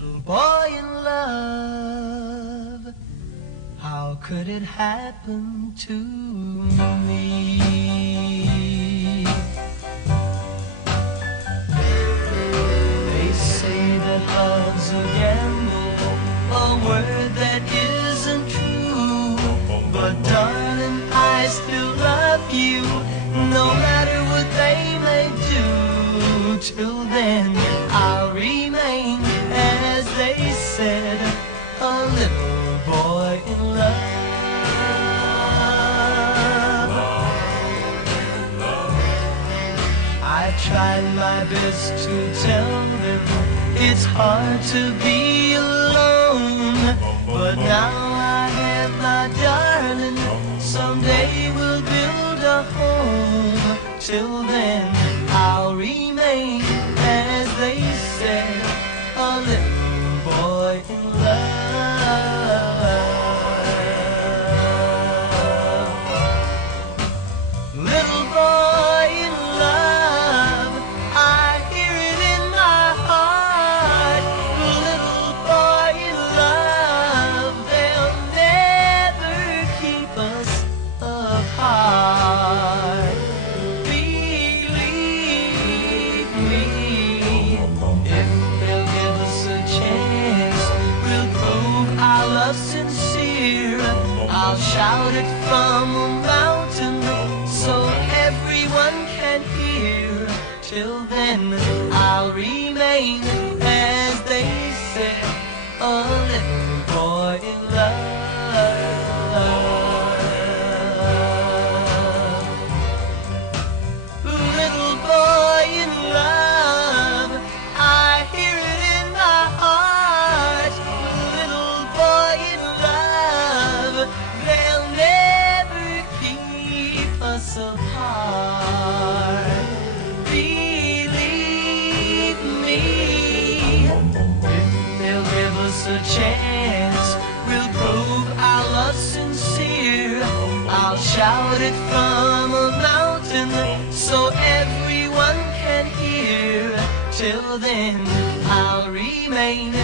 little boy in love. How could it happen to me? They say that love's a gamble, a word that isn't true. But darling, I still love you, no matter what they may do. Till then, I'll remain, as they said, a little boy in love. I tried my best to tell them it's hard to be alone, but now I have my darling. Someday we'll build a home. Till then, I'll remain, as they said, a little boy in love. Little boy in love, I hear it in my heart. Little boy in love, they'll never keep us apart. Believe me, if they'll give us a chance, we'll prove our love sincere. I'll shout it from a mountain so everyone can hear. Till then, I'll remain, as they said, a little boy in love. Little boy in love, I hear it in my heart. Little boy in love, they'll never keep us apart. Believe me, if they'll give us a chance, we'll prove our love sincere. I'll shout it from a mountain so everyone can hear. Till then, I'll remain